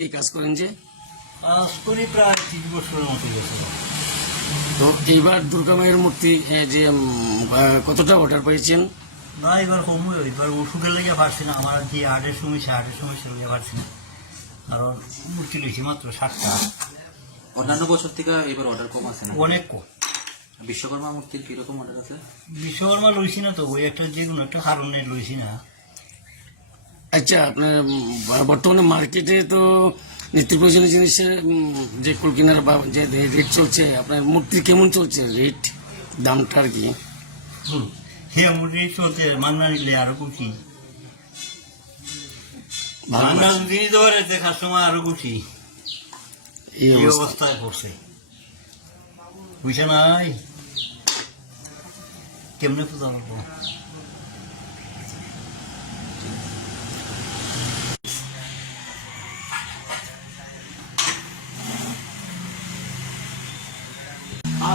এই কাজ করেন যে? আজ করি প্রায় তিন বছরের মতো গেছে তো এইবার দুর্গা মায়ের মূর্তি যে কতটা অর্ডার পেয়েছেন? না এবার কমই এবার ওষুধের লেগে পারছি না। আমার যে আটের সময় সে আটের সময় সে লেগে পারছি না। কারণ মূর্তি লইছি মাত্র ষাটটা অন্যান্য বছর থেকে এবার অর্ডার কম আছে না? অনেক কম। বিশ্বকর্মা মূর্তির কীরকম অর্ডার আছে? বিশ্বকর্মা লইছি না তো ওই একটা যে কোনো একটা কারণে লইছি না। আচ্ছা আপনার বর্তমানে মার্কেটে তো নিত্য প্রয়োজনীয় জিনিসের যে কুলকিনার বা যে রেট চলছে আপনার মূর্তি কেমন চলছে রেট দামটা আর কি? হুম হে মূর্তি চলতে মান্না নিলে আরও খুশি। মান্না লাগছে। ধরে দেখার সময় আরও খুশি। এই অবস্থায় পড়ছে। বুঝছে নাই। কেমনে পূজা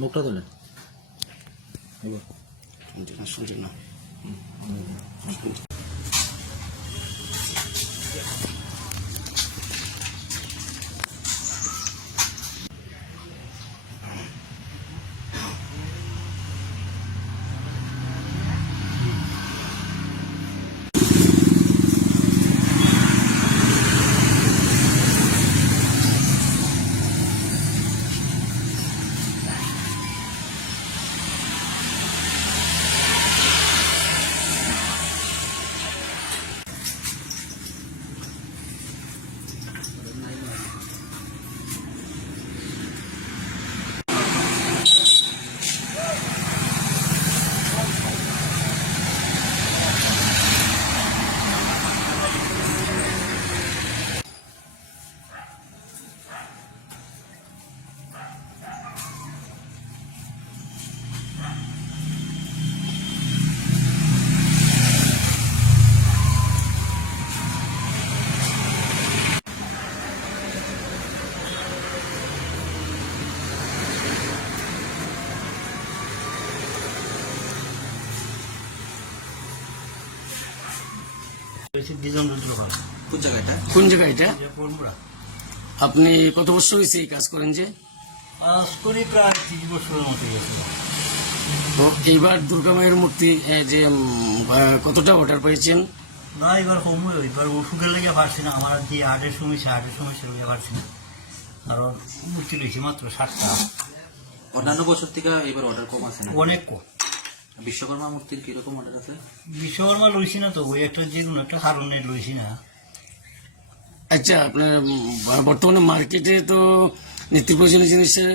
মুখটা তোলেন শুনছি না। কোন জায়গাটা? কোন জায়গা এটা আপনি কত বছর হয়েছে এই কাজ করেন যে? আজ করি প্রায় তিন বছরের মতো গেছে তো এইবার দুর্গা মায়ের মূর্তি যে উম, কতটা অর্ডার পেয়েছেন? না এবার কমই এবার ওষুধের লেগে পারছি না। আমার যে আটের সময় সে আটের সময় সে লেগে পারছি না। কারণ মূর্তি লইছি মাত্র ষাটটা। অন্যান্য বছর থেকে এবার অর্ডার কম আছে না অনেক কম। বিশ্বকর্মা মূর্তির কীরকম অর্ডার আছে? বিশ্বকর্মা লইছি না তো ওই একটা যে কোনো একটা কারণে লইছি না। আচ্ছা আপনার বর্তমানে মার্কেটে তো নিত্য প্রয়োজনীয় জিনিসের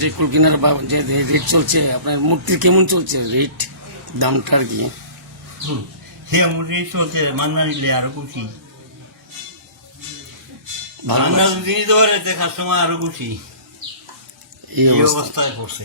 যে কুলকিনার বা যে রেট চলছে আপনার মূর্তির কেমন চলছে? রেট দামটা আর কি? হুম হে মূর্তি চলতে মান্না নিলে আরও খুশি। ভালো মান্না ধরে দেখার সময় আরও খুশি। এই এই অবস্থায় পড়ছে।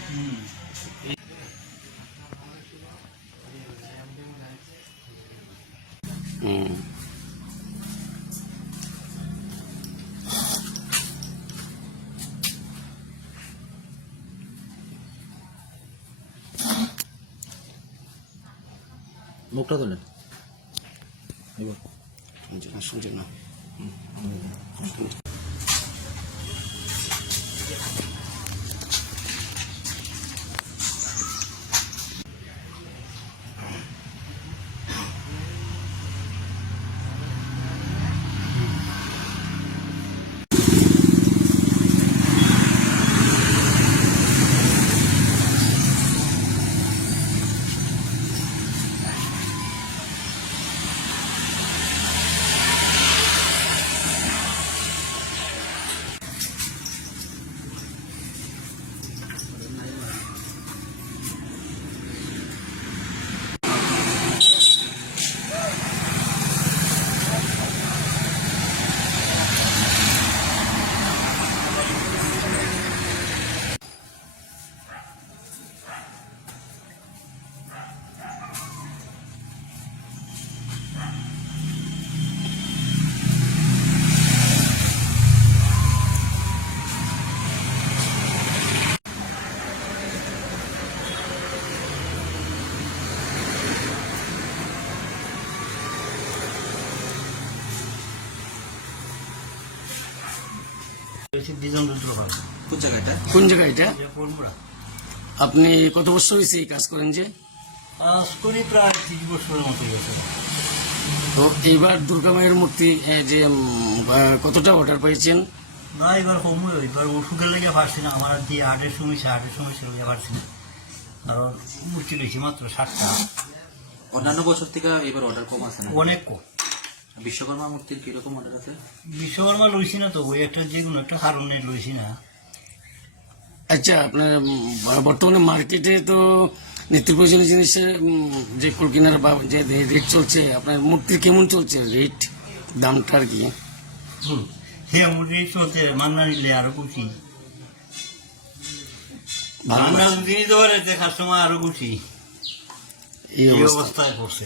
মুখটা তোলেন শুনছি না। কোন জায়গা এটা আপনি কত বছর হয়েছে এই কাজ করেন যে? আজ করি প্রায় তিরিশ বছরের মতো গেছে তো এইবার দুর্গা মায়ের মূর্তি যে কতটা অর্ডার পেয়েছেন না এবার কমই এবার ওষুধের লেগে পারছি না। আমার যে আটের সমস্যা আটের সমস্যা লেগে পারছি না। কারণ মূর্তি লইছি মাত্র ষাটটা। অন্যান্য বছর থেকে এবার অর্ডার কম আছে না? অনেক কম। বিশ্বকর্মা মূর্তির কীরকম অর্ডার আছে? বিশ্বকর্মা লইছি না তো ওই একটা যে কোনো একটা কারণে লইছি না। আচ্ছা আপনার বর্তমানে মার্কেটে তো নিত্য প্রয়োজনীয় জিনিসের যে কুলকিনার বা যে রেট চলছে আপনার মূর্তির কেমন চলছে? রেট দামটা আর কি? হুম সে মূর্তি চলতে মান্না নিলে আরও খুশি ভালো মান্না লাগছে। পারে দেখার সময় আরও খুশি এই এই অবস্থায় পড়ছে।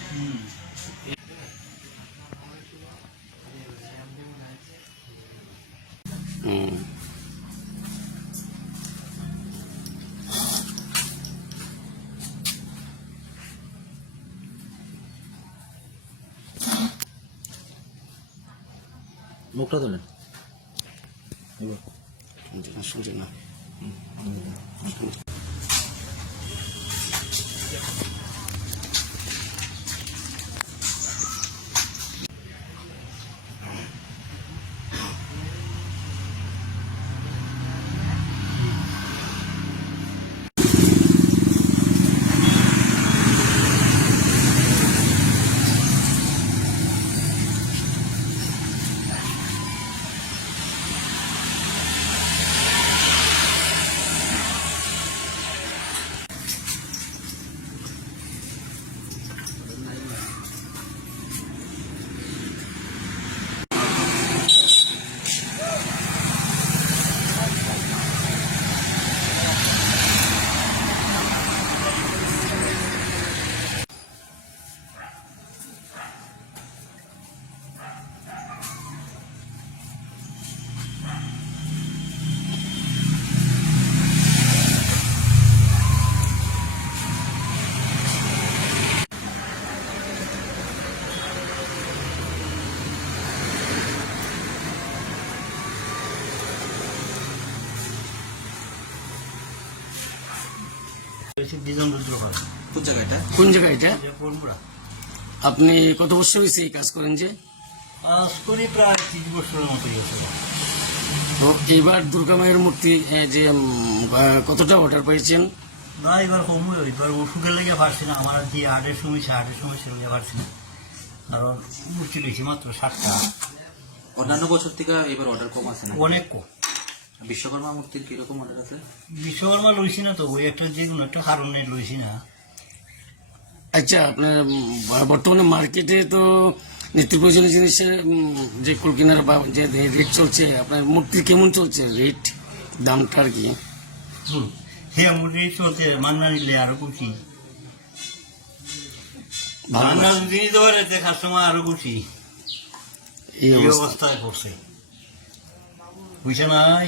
মুখটা তোলেন। না। পাল কোন জায়গাটা কোন জায়গা এটা? পরমুড়া আপনি কত বছর হয়েছে এই কাজ করেন যে? আজ করি প্রায় তিরিশ বছরের মতো গেছে তো এইবার দুর্গা মায়ের মূর্তি যে কতটা অর্ডার পেয়েছেন না এবার কমই এবার ওষুধের লেগে পারছি না। আমার যে আটের সমস্যা আটের সমস্যা লেগে পারছি না। কারণ মূর্তি লইছি মাত্র ষাটটা অন্যান্য বছর থেকে এবার অর্ডার কম আছে না অনেক কম। বিশ্বকর্মা মূর্তির কীরকম অর্ডার আছে? বিশ্বকর্মা লইছি না তো ওই একটা যে কোনো একটা কারণে লইছি না। আচ্ছা আপনার বর্তমানে মার্কেটে তো নিত্য প্রয়োজনীয় জিনিসের যে কুলকিনার বা যে রেট চলছে আপনার মূর্তির কেমন চলছে? রেট দামটা আর কি? হুম সে মূর্তি চলতে মান্না নিলে আরও খুশি মান্না নিতে পারে দেখার সময় আরও খুশি এই এই অবস্থায় পড়ছে। বুঝছে নাই।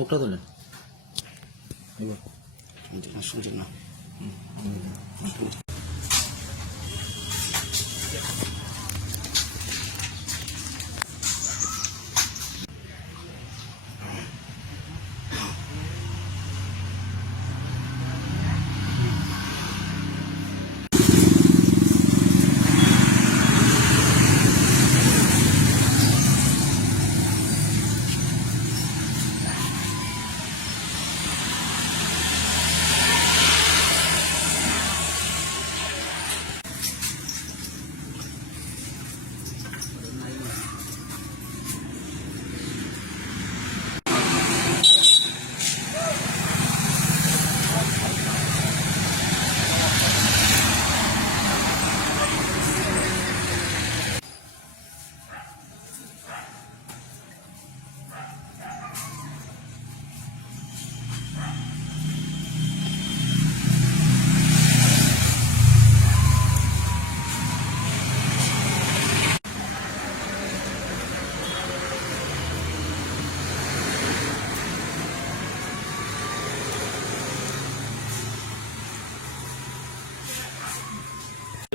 মুখটা তোলেন না,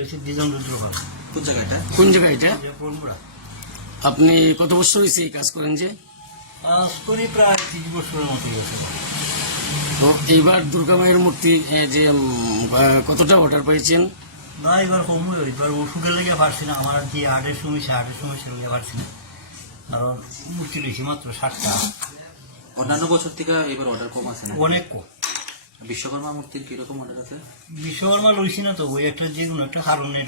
হয়েছে কোন জায়গাটা? কোন এটা বন্ধুরা আপনি কত বছর হয়েছে এই কাজ করেন যে? করি প্রায় তিরিশ বছরের মতো গেছে তো এইবার দুর্গা মায়ের মূর্তি যে কতটা অর্ডার পেয়েছেন? না এবার কম হয়ে এবার ওষুধের লেগে পারছি না। আমার যে আটের সমস্যা আটের সমস্যা লেগে পারছি না। কারণ মূর্তি লইছি মাত্র ষাটটা। অন্যান্য বছর থেকে এবার অর্ডার কম আছে না অনেক কম। বিশ্বকর্মা মূর্তির কীরকম মনে আছে? বিশ্বকর্মা লইছি না তো, ওই একটা যে কোনো একটা কারণে